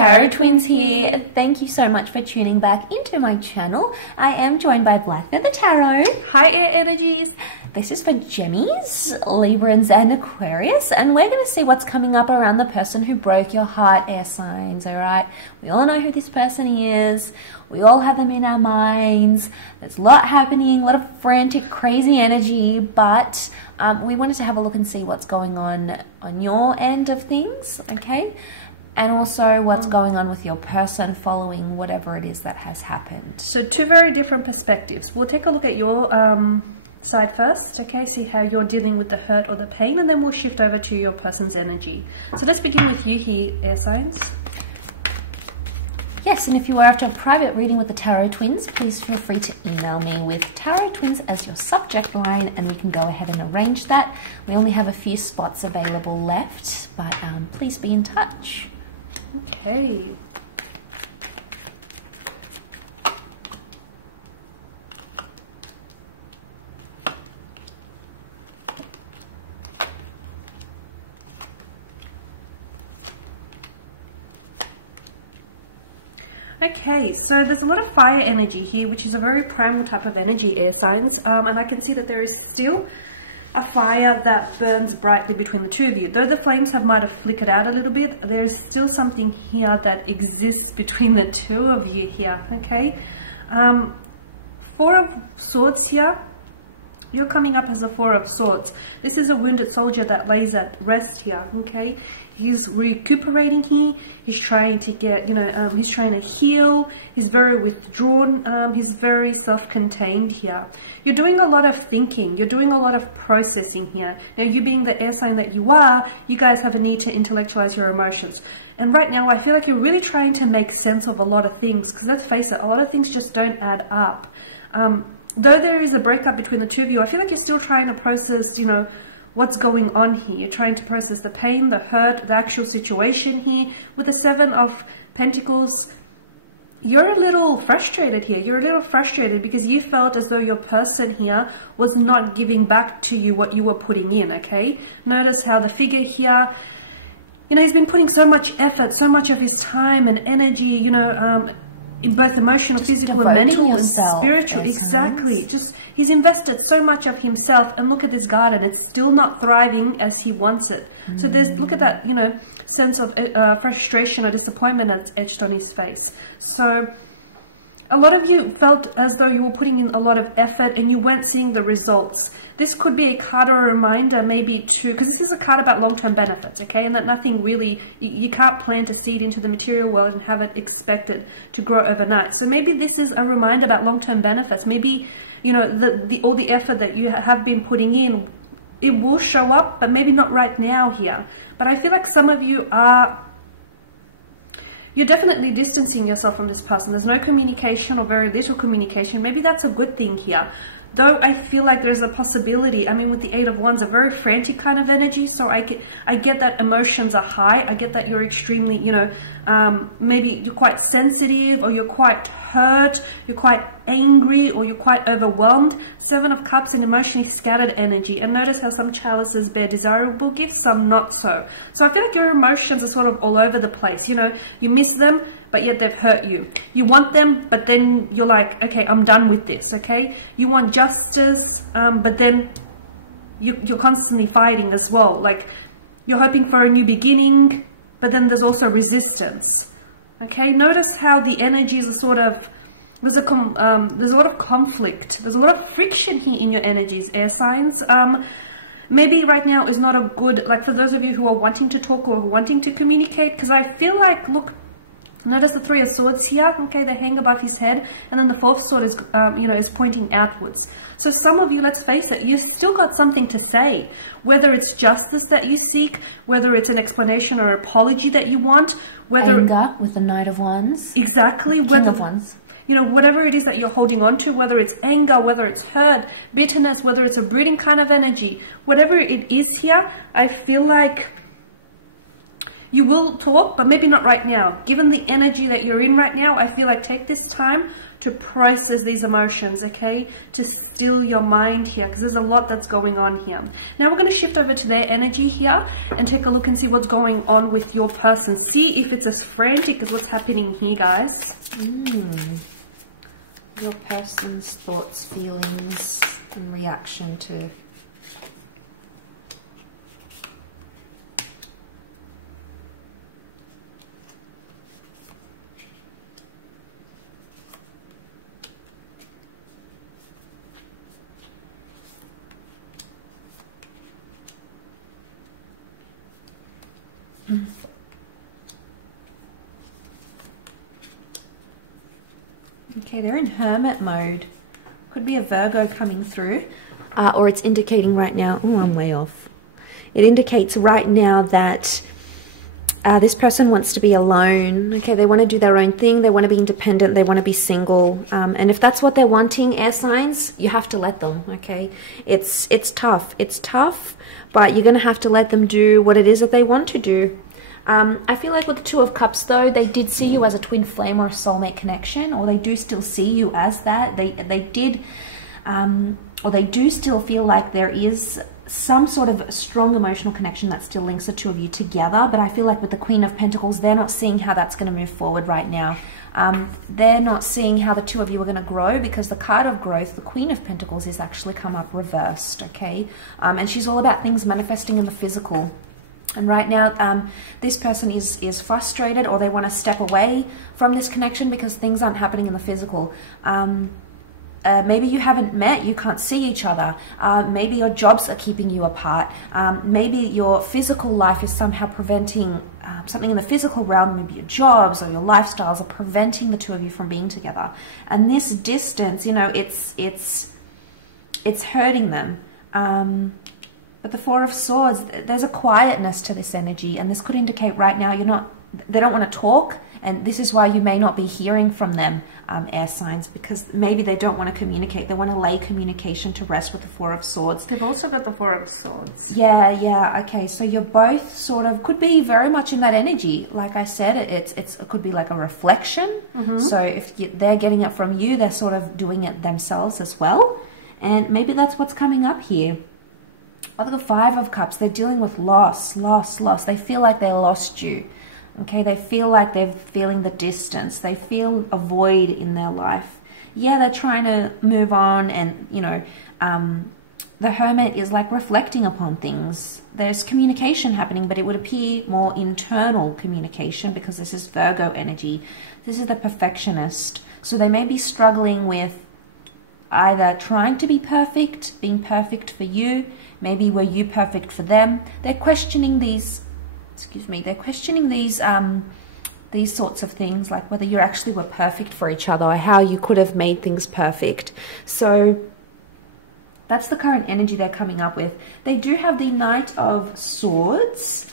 Tarot Twins here. Thank you so much for tuning back into my channel. I am joined by Black Feather Tarot. Hi Air Energies. This is for Gemmies, Librans and Aquarius, and we're going to see what's coming up around the person who broke your heart, air signs, alright? We all know who this person is. We all have them in our minds. There's a lot happening, a lot of frantic, crazy energy, but we wanted to have a look and see what's going on your end of things, okay? And also what's going on with your person following whatever it is that has happened. So two very different perspectives. We'll take a look at your side first, okay? See how you're dealing with the hurt or the pain, and then we'll shift over to your person's energy. So let's begin with you here, air signs. Yes, and if you are after a private reading with the Tarot Twins, please feel free to email me with Tarot Twins as your subject line, and we can go ahead and arrange that. We only have a few spots available left, but please be in touch. Okay. Okay, so there's a lot of fire energy here, which is a very primal type of energy, air signs, and I can see that there is still a fire that burns brightly between the two of you. Though the flames might have flickered out a little bit, there's still something here that exists between the two of you here, okay? Four of Swords here. You're coming up as a Four of Swords. This is a wounded soldier that lays at rest here, okay? He's recuperating here. He's trying to get, he's trying to heal. He's very withdrawn. He's very self-contained here. You're doing a lot of thinking. You're doing a lot of processing here. Now, you being the air sign that you are, you guys have a need to intellectualize your emotions. And right now, I feel like you're really trying to make sense of a lot of things, because let's face it, a lot of things just don't add up. Though there is a breakup between the two of you, I feel like you're still trying to process, what's going on here. You're trying to process the pain, the hurt, the actual situation here. With the Seven of Pentacles, you're a little frustrated here. You're a little frustrated because you felt as though your person here was not giving back to you what you were putting in, okay? Notice how the figure here, he's been putting so much effort, so much of his time and energy, in both emotional, just physical, and mental, and spiritual. Exactly. Just he's invested so much of himself, and look at this garden; it's still not thriving as he wants it. So look at that, sense of frustration or disappointment that's etched on his face. So a lot of you felt as though you were putting in a lot of effort and you weren't seeing the results. This could be a card or a reminder maybe because this is a card about long-term benefits, okay? And that nothing really, you can't plant a seed into the material world and have it expected to grow overnight. So maybe this is a reminder about long-term benefits. Maybe, all the effort that you have been putting in, it will show up, but maybe not right now here. But I feel like some of you you're definitely distancing yourself from this person. There's no communication or very little communication. Maybe that's a good thing here. Though I feel like there's a possibility, with the Eight of Wands, a very frantic kind of energy, so I get that emotions are high. I get that you're extremely, maybe you're quite sensitive, or you're quite hurt, you're quite angry, or you're quite overwhelmed. Seven of Cups and emotionally scattered energy. And notice how some chalices bear desirable gifts, some not so. So I feel like your emotions are sort of all over the place. You miss them, but yet they've hurt you. You want them, but then you're like, okay, I'm done with this, okay? You want justice, but then you're constantly fighting as well. Like, you're hoping for a new beginning, but then there's also resistance, okay? Notice how the energies are sort of, there's a lot of conflict. There's a lot of friction here in your energies, air signs. Maybe right now is not a good, like for those of you who are wanting to talk or wanting to communicate, because I feel like, look, notice the Three of Swords here, okay, they hang above his head, and then the fourth sword is, is pointing outwards. So some of you, let's face it, you've still got something to say, whether it's justice that you seek, whether it's an explanation or apology that you want, whether... Anger with the Knight of Wands. Exactly. King of Wands. Whatever it is that you're holding on to, whether it's anger, whether it's hurt, bitterness, whether it's a brooding kind of energy, whatever it is here, I feel like You will talk, but maybe not right now. Given the energy that you're in right now, I feel like take this time to process these emotions, okay? To still your mind here, because there's a lot that's going on here. Now we're going to shift over to their energy here and take a look and see what's going on with your person. See if it's as frantic as what's happening here, guys. Your person's thoughts, feelings, and reaction to... Okay, they're in hermit mode. Could be a Virgo coming through. Or it's indicating right now... Oh, I'm way off. It indicates right now that this person wants to be alone. Okay, they want to do their own thing. They want to be independent. They want to be single. And if that's what they're wanting, air signs, you have to let them, okay? It's tough. It's tough, but you're going to have to let them do what it is that they want to do. I feel like with the Two of Cups, though, they did see you as a twin flame or a soulmate connection, or they do still see you as that. They did, or they do still feel like there is some sort of strong emotional connection that still links the two of you together. But I feel like with the Queen of Pentacles, they're not seeing how that's going to move forward right now. They're not seeing how the two of you are going to grow, because the card of growth, the Queen of Pentacles, is actually come up reversed, okay? And she's all about things manifesting in the physical. And right now, this person is frustrated, or they want to step away from this connection because things aren't happening in the physical. Maybe you haven't met, you can't see each other. Maybe your jobs are keeping you apart. Maybe your physical life is somehow preventing something in the physical realm. Maybe your jobs or your lifestyles are preventing the two of you from being together. And this distance, you know, it's hurting them. But the Four of Swords, there's a quietness to this energy, and this could indicate right now they don't want to talk, and this is why you may not be hearing from them, air signs, because maybe they don't want to communicate. They want to lay communication to rest with the Four of Swords. They've also got the Four of Swords. Yeah, okay, so you're both sort of, could be very much in that energy. Like I said, it could be like a reflection. So if they're getting it from you, they're sort of doing it themselves as well, and maybe that's what's coming up here. Other the Five of Cups, they're dealing with loss. They feel like they lost you. Okay, they feel like they're feeling the distance. They feel a void in their life. Yeah, they're trying to move on, and, you know, the Hermit is like reflecting upon things. There's communication happening, but it would appear more internal communication, because this is Virgo energy. This is the perfectionist. So they may be struggling with either trying to be perfect, being perfect for you. Maybe were you perfect for them? They're questioning these, they're questioning these sorts of things, like whether you actually were perfect for each other, or how you could have made things perfect. So that's the current energy they're coming up with. They do have the Knight of Swords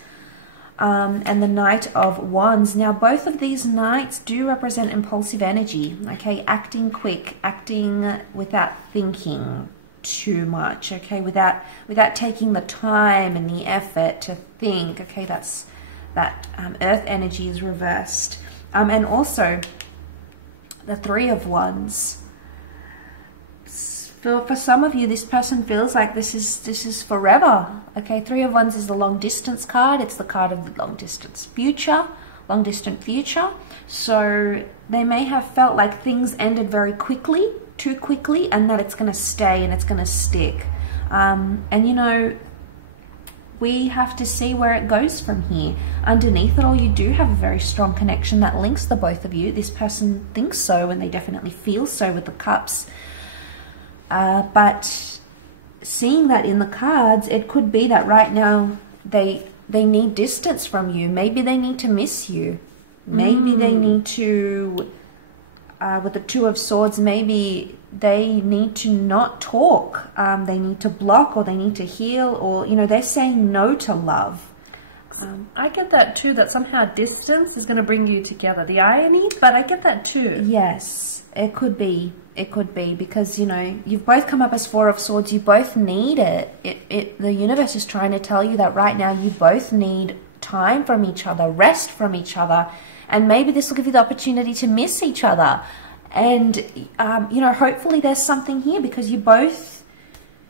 and the Knight of Wands. Now, both of these knights do represent impulsive energy, okay? Acting quick, acting without thinking too much, okay, without taking the time and the effort to think, okay. That earth energy is reversed, and also the Three of Wands. For some of you, this person feels like this is forever, okay. Three of Wands is the long distance card. It's the card of the long distant future. So they may have felt like things ended very quickly, too quickly, and that it's going to stay and it's going to stick. And you know, we have to see where it goes from here. Underneath it all, you do have a very strong connection that links the both of you. This person thinks so, and they definitely feel so with the cups. But seeing that in the cards, it could be that right now they need distance from you. Maybe they need to miss you. Maybe they need to, with the Two of Swords, maybe they need to not talk. They need to block, or they need to heal, or, you know, they're saying no to love. I get that too, that somehow distance is going to bring you together. The irony, but I get that too. Yes, it could be. It could be, because, you know, you've both come up as Four of Swords. You both need it. The universe is trying to tell you that right now you both need time from each other, rest from each other, and maybe this will give you the opportunity to miss each other. And, you know, hopefully there's something here because you both,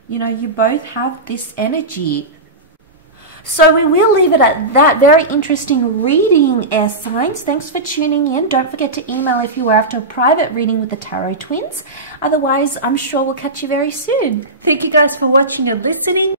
you know, you both have this energy. So we will leave it at that. Very interesting reading, air signs. Thanks for tuning in. Don't forget to email if you are after a private reading with the Tarot Twins. Otherwise, I'm sure we'll catch you very soon. Thank you guys for watching and listening.